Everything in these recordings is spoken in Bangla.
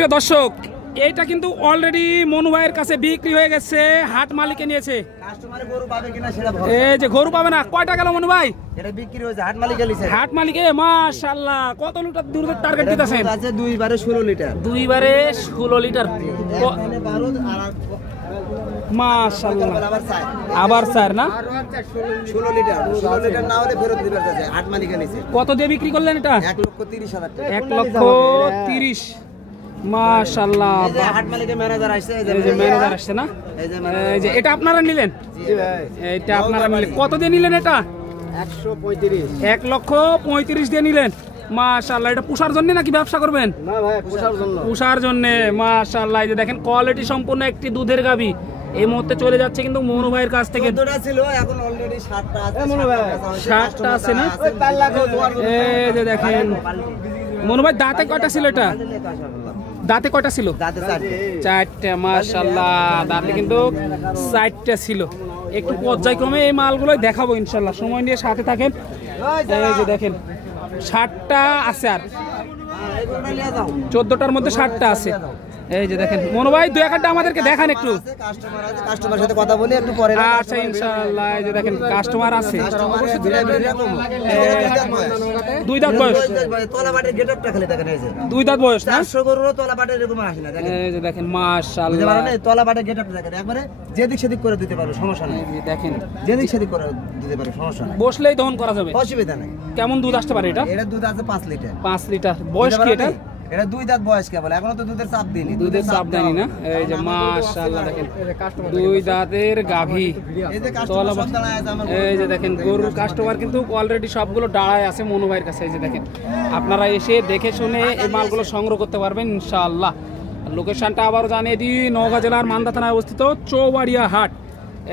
সুপ্রিয় দর্শক, এইটা কিন্তু অলরেডি মনু ভাইয়ের কাছে বিক্রি হয়ে গেছে, হাট মালিকে নিয়েছে। এই যে গরু পাবে না, কয়টা গেল মনু ভাই? এটা বিক্রি হয়েছে, হাট মালিকে নিয়েছে। হাট মালিকে মাশাআল্লাহ। কত লিটার দুধের টার্গেট দিতেছেন? আছে 2 বারে 16 লিটার। 2 বারে 16 লিটার মাশাআল্লাহ। আবার স্যার না 16 লিটার, 16 লিটার না হলে ফেরত দিবে। হাট মালিকে নিয়েছে। কত দিয়ে বিক্রি করলেন এটা? 1,30,000 টাকা। 1,30,000 মাশাআল্লাহ। এই যে হাট মালিকের ম্যানেজার আসছে, এই যে ম্যানেজার আসছে না, এই যে এটা আপনারা নিলেন? জি ভাই, এটা আপনারা নিলেন। কত দিয়ে নিলেন এটা? 135। 1,35,000 দিয়ে নিলেন মাশাআল্লাহ। এটা পুষার জন্য নাকি ব্যবসা করবেন? না ভাই, পুষার জন্য। পুষার জন্য মাশাআল্লাহ। এই যে দেখেন কোয়ালিটি সম্পূর্ণ একটি দুধের গাভী এই মুহূর্তে চলে যাচ্ছে কিন্তু মনু ভাইয়ের কাছ থেকে। 14টা ছিল, এখন অলরেডি 7টা আছে। মনু ভাই 7টা আছে না? এই যে দেখেন মনু ভাই দাঁতে কয়টা ছিল এটা? দাঁতে কয়টা ছিল? দাঁতে 4টা মাশাআল্লাহ। দাঁতে কিন্তু 4টা ছিল। একটু পর্যায়ক্রমে এই মালগুলো দেখাবো ইনশাআল্লাহ, সময় নিয়ে সাথে থাকেন। এই যে দেখেন 7টা আছে, আর 14টার মধ্যে 7টা আছে। এই যে দেখেন মনু ভাই 2-1টা আমাদেরকে দেখান একটু। কাস্টমারের সাথে কথা বলি একটু পরে। আচ্ছা ইনশাআল্লাহ। এই যে দেখেন কাস্টমার আছে। 2 দাঁত বয়স, তলাবাটের গেটআপটা খালি দেখেন। এই যে 2 দাঁত বয়স না? 400 গরুরও তলাবাটে এরকম আসে না। দেখেন এই যে দেখেন মাশাআল্লাহ। তলাবাটের গেটআপটা দেখেন, একবারে যেদিক সেদিক করে দিতে পারো, সমস্যা নেই। দেখেন যেদিক সেদিক করে দিতে পারো, সমস্যা নেই। বসলেই দহন করা যাবে, অসুবিধা নেই। কেমন দুধ আসতে পারে এটা? এটা দুধ আছে 5 লিটার। 5 লিটার। বয়স কি এটা? এটা 2 দাঁত বয়স কেবল, এখনো তো দুধের চাপ দিইনি। দুধের চাপ দেয়নি না? এই যে মাশাআল্লাহ দেখেন 2 দাঁতের গাভী। এই যে কাস্টমার সব দাঁড়ায় আছে আমার। এই যে দেখেন গরুর কাস্টমার কিন্তু অলরেডি সবগুলো দাঁড়ায় আছে মনু ভাইয়ের কাছে। এই যে দেখেন আপনারা এসে দেখে শুনে এই মালগুলো সংগ্রহ করতে পারবেন ইনশাআল্লাহ। লোকেশনটা আবারও জানিয়ে দিই, নওগাঁ জেলার মান্দা থানায় অবস্থিত চৌবাড়িয়া হাট।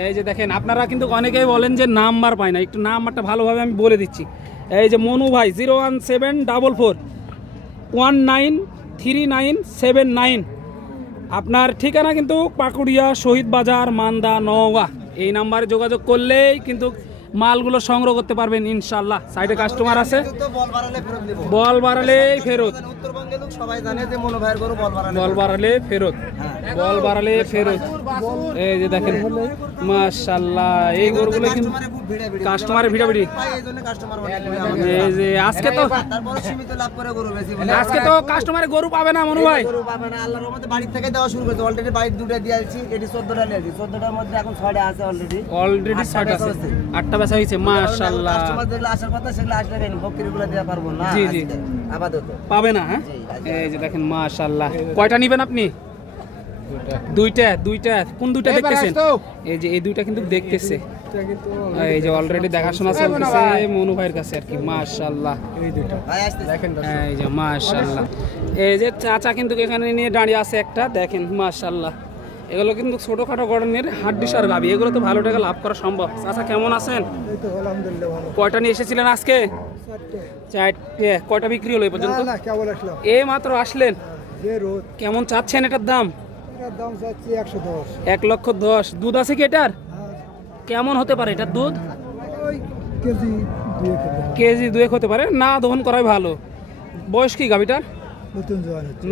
এই যে দেখেন আপনারা কিন্তু অনেকেই বলেন যে নাম্বার পায় না, একটু নাম্বারটা ভালোভাবে আমি বলে দিচ্ছি। এই যে মনু ভাই 01744193979। আপনার ঠিকানা কিন্তু পাকুড়িয়া শহীদ বাজার, মান্দা, নওগাঁ। এই নাম্বারে যোগাযোগ করলেই কিন্তু মালগুলো সংগ্রহ করতে পারবেন ইনশাআল্লাহ। সাইডে কাস্টমার আছে, বল বাড়ালেই ফেরত। উত্তরবঙ্গের লোক সবাই জানে যে মনু ভাইয়ের গরু বল বাড়ালে ফেরত, বল বাড়ালে ফেরত। এই যে দেখেন মাশাআল্লাহ এই গরুগুলো কিন্তু কাস্টমারের ভিড়াভিড়ি। এই যে আজকে তো কাস্টমারের গরু পাবে না মনু ভাই? গরু পাবে না, আল্লাহর রহমতে বাড়ি থেকে দেওয়া শুরু করেছে। অলরেডি বাড়ি 2টা দিয়েছি, এটি 14টা নিয়েছি। 14টার মধ্যে এখন 6টা আছে অলরেডি। 6টা আছে, 8টা বেচা হয়েছে মাশাআল্লাহ। কাস্টমার যেগুলো আসার কথা সেগুলো আসলে নেই, বকরিগুলো দেওয়া পারবো না। জি জি আপাতত পাবে না। হ্যাঁ এই যে দেখেন মাশাআল্লাহ। কয়টা নেবেন আপনি? 2টা। 2টা কোন 2টা দেখতেছেন? এই যে এই 2টা কিন্তু দেখতেছে। এই যে অলরেডি দেখাশোনা চলতেছে মনু ভাইয়ের কাছে আর কি মাশাআল্লাহ। এই 2টা দেখেন, এই যে মাশাআল্লাহ। এই যে চাচা কিন্তু এখানে নিয়ে দাঁড়িয়ে আছে একটা, দেখেন মাশাআল্লাহ। এগুলো কিন্তু ছোটখাটো গড়নের হাড্ডিসার গাভী, এগুলো তো ভালো টাকা লাভ করা সম্ভব। চাচা কেমন আছেন? কয়টা নিয়ে এসেছিলেন আজকে? 4টে। কয়টা বিক্রি হলো এই পর্যন্ত? এই মাত্র আসলেন। কেমন চাচ্ছেন এটার দাম? 1,10,000। দুধ আছে কি এটার? কেমন হতে পারে এটার দুধ? কেজি 2 হতে পারে, না দহন করাই ভালো। বয়স কি গাভীটার?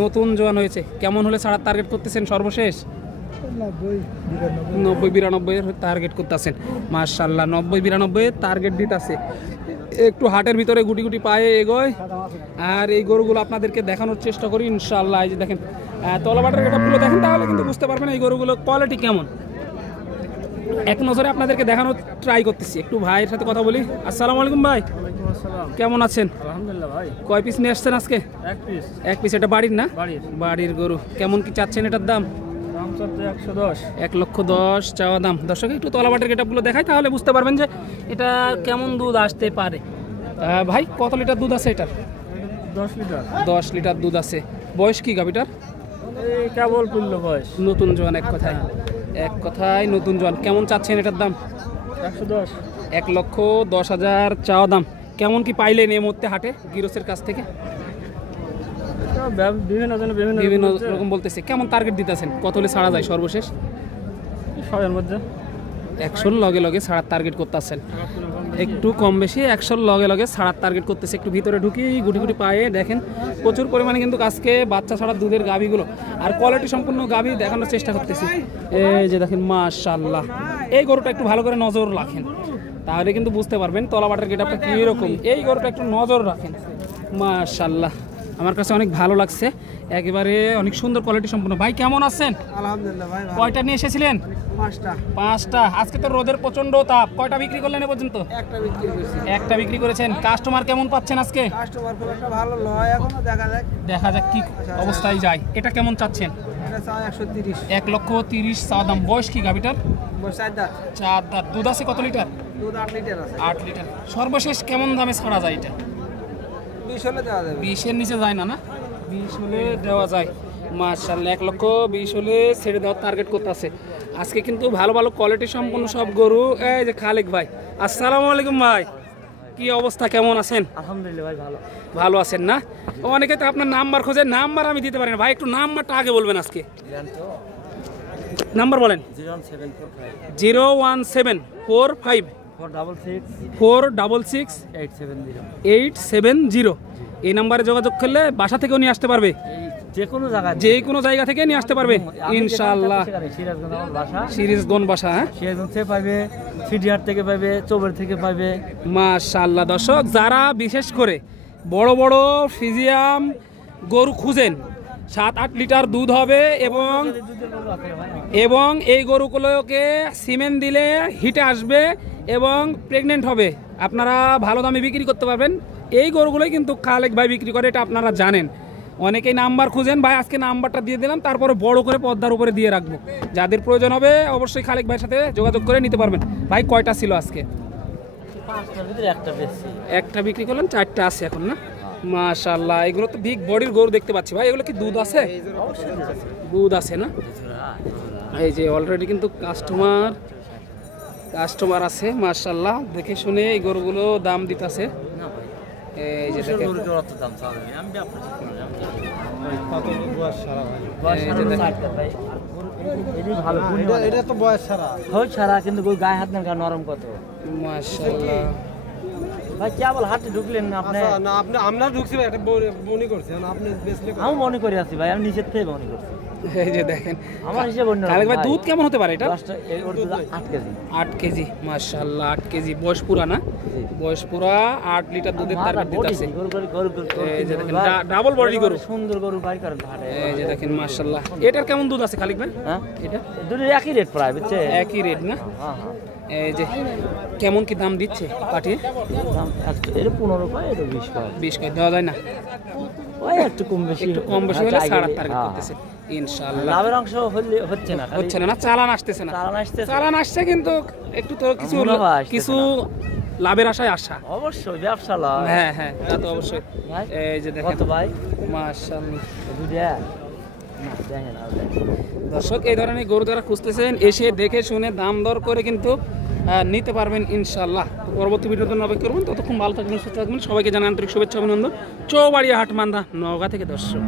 নতুন জোয়ান হয়েছে। কেমন হলে ছাড়ার টার্গেট করতেছেন সর্বশেষ? 90-92 টার্গেট করতেছেন মাশাআল্লাহ। 90-92 টার্গেট দিতেছে। একটু হাটের ভিতরে গুটি গুটি পায়ে এগোয়, আর এই গরুগুলো আপনাদেরকে দেখানোর চেষ্টা করি ইনশাআল্লাহ। এই যে দেখেন তলাবাটের গেটআপগুলো দেখেন, তাহলে কিন্তু বুঝতে পারবেন এই গরুগুলো কোয়ালিটি কেমন। এক নজরে আপনাদেরকে দেখানোর ট্রাই করতেছি। একটু ভাইয়ের সাথে কথা বলি। আসসালামু আলাইকুম ভাই, কেমন আছেন? আলহামদুলিল্লাহ ভাই। কয় পিস নিয়ে আসছেন আজকে? 1 পিস। এটা বাড়ির না? বাড়ির গরু। কেমন কি চাচ্ছেন এটার দাম? 1,10,000 চাওয়া দাম। দর্শক একটু তলাবাটের গেটআপগুলো দেখায়, তাহলে বুঝতে পারবেন যে এটা কেমন দুধ আসতে পারে। ভাই কত লিটার দুধ আছে এটার? 10 লিটার। 10 লিটার দুধ আছে। বয়স কি গাভীটার? কেবল পূর্ণ বয়স। নতুন জোয়ান এক কথায় নতুন জোয়ান। কেমন চাচ্ছেন এটার দাম? 110। 1,10,000 চাওয়া দাম। কেমন কি পাইলেন এই মুহূর্তে হাটে গিরসের কাছ থেকে? বিভিন্ন রকম বলতেছে। কেমন টার্গেট দিতেছেন? কত হলে ছাড়া যায় সর্বশেষ? 100-এর মধ্যে। 100 লগে লগে ছাড়ার টার্গেট করতেছেন। একটু কম বেশি 100 লগে লগে ছাড়ার টার্গেট করতেছে। একটু ভিতরে ঢুকি গুটি গুটি পায়ে দেখেন প্রচুর পরিমাণে কিন্তু আজকে বাচ্চা ছাড়া দুধের গাভীগুলো আর কোয়ালিটি সম্পূর্ণ গাভী দেখানোর চেষ্টা করতেছি। এই যে দেখেন মাশাআল্লাহ, এই গরুটা একটু ভালো করে নজর রাখেন তাহলে কিন্তু বুঝতে পারবেন তলাবাটের গেটআপটা কীরকম। এই গরুটা একটু নজর রাখেন মাশাআল্লাহ, আমার কাছে অনেক ভালো লাগছে, একেবারে অনেক সুন্দর কোয়ালিটি সম্পূর্ণ। ভাই কেমন আছেন? আলহামদুলিল্লাহ ভাই। কয়টা নিয়ে এসেছিলেন? 5টা। আজকে তো রোদের প্রচন্ড তাপ, কয়টা বিক্রি করলেন এ পর্যন্ত? একটা বিক্রি করছি। একটা বিক্রি করেছেন। কাস্টমার কেমন পাচ্ছেন আজকে? কাস্টমার খুব একটা ভালো নয়, এখনো দেখা যাক কি অবস্থায় যায়। এটা কেমন চাচ্ছেন? এটা চাই 130। 1,30,000 চাওয়া দাম। বয়স কি গাভিটার? বয়স 4 দাঁত। 4 দাঁত। দুধ আছে কত লিটার? দুধ 8 লিটার আছে। 8 লিটার। সর্বশেষ কেমন দামে ছাড়া যায় এটা? 20 হলে দেওয়া যাবে। 20-এর নিচে যায় না? না 20 হলে দেওয়া যায়। মাশাআল্লাহ, 1,20,000 হলে ছেড়ে দেওয়ার টার্গেট করতেছে। আজকে কিন্তু ভালো ভালো কোয়ালিটি সম্পন্ন সব গরু। এই যে খালেক ভাই, আসসালামু আলাইকুম ভাই, কি অবস্থা, কেমন আছেন? আলহামদুলিল্লাহ ভাই ভালো। ভালো আছেন না? অনেকে তো আপনার নাম্বার খোঁজে, নাম্বার আমি দিতে পারি না ভাই, একটু নাম্বারটা আগে বলবেন আজকে। নাম্বার বলেন। 01745 466 870। এই নাম্বারে যোগাযোগ করলে বাসা থেকেও নিয়ে আসতে পারবে, যে কোনো জায়গা থেকে নিয়ে আসতে পারবে ইনশাআল্লাহ। সিরাজগঞ্জ বাসা, হ্যাঁ সিরাজগঞ্জ থেকে পাবে, সিডিআর থেকে পাবে, চৌবের থেকে পাবে। মাশাআল্লাহ। দর্শক যারা বিশেষ করে বড় বড় ফিজিয়াম গরু খুঁজেন, 7-8 লিটার দুধ হবে এবং এই গরুগুলোকে সিমেন্ট দিলে হিটে আসবে এবং প্রেগনেন্ট হবে, আপনারা ভালো দামে বিক্রি করতে পারবেন। এই গরুগুলোই কিন্তু খালেক ভাই বিক্রি করে, এটা আপনারা জানেন। অনেকেই নাম্বার খুঁজেন ভাই, আজকে নাম্বারটা দিয়ে দিলাম, তারপরে বড় করে পর্দার উপরে দিয়ে রাখবো। যাদের প্রয়োজন হবে অবশ্যই খালেক ভাইয়ের সাথে যোগাযোগ করে নিতে পারবেন। ভাই কয়টা ছিল আজকে? 5টার ভিতরে একটা বিক্রি করলেন, 4টা আছে এখন না? মাশাআল্লাহ, এগুলো তো বিগ বডির গরু দেখতে পাচ্ছি ভাই। এগুলো কি দুধ আছে? দুধ আছে না? এই যে অলরেডি কিন্তু কাস্টমার আছে মাশাআল্লাহ, দেখে শুনে এই গরুগুলো দাম দিতেছে। এই যে দেখেন এটা তো বয়স ছাড়া কিন্তু গায়ে হাত না নরম কত মাশাআল্লাহ। ভাই কেবল হাতে ঢুকলেন না আপনি? না আপনি আমরা ঢুকছি ভাই, এটা মনে করছেন আপনি বেচলে। আমি মনে করে আছি ভাই, আমি নিচের থেকে মনে করছি। এই যে দেখেন আমার হিসাব অন্য। খালেক ভাই দুধ কেমন হতে পারে এটা? 8 কেজি। 8 কেজি মাশাআল্লাহ, 8 কেজি। বয়স পুরা না? বয়স পুরা 8 লিটার দুধের টার্গেট দিতেছে। এই যে দেখেন ডাবল বডি গরু, সুন্দর গরু বাই করেন হাটে। এই যে দেখেন মাশাআল্লাহ। এটার কেমন দুধ আছে খালেক ভাই? হ্যাঁ এটা দুধের একই রেট প্রায়, বুঝছে? একই রেট না? হ্যাঁ হ্যাঁ। এই যে কেমন কি দাম দিচ্ছে পাঠিয়ে? এটা 15 কয়, এটা 20 কয়। 20 কয় দেওয়া যায় না? ওই একটু কম বেশি হলে ছাড়ার টার্গেট করতেছে ইনশাআল্লাহ। লাভের অংশ হচ্ছে না, না চালান আসতেছে না। চালান আসছে কিন্তু একটু তো কিছু লাভের আশায় আসা। অবশ্যই ব্যবসা লাভ। হ্যাঁ হ্যাঁ, তা তো অবশ্যই। এই যে দেখেন ভাই মাশাআল্লাহ। দেখেন দর্শক, এই ধরনের গরু যারা খুঁজতেছেন এসে দেখে শুনে দাম দর করে কিন্তু নিতে পারবেন ইনশাআল্লাহ। পরবর্তী ভিডিওর জন্য অপেক্ষা করবেন। ততক্ষণ ভালো থাকবেন, সুস্থ থাকবেন। সবাইকে জানাই আন্তরিক শুভেচ্ছা অভিনন্দন। চৌবাড়িয়া হাট মান্দা, নওগাঁ থেকে দর্শক।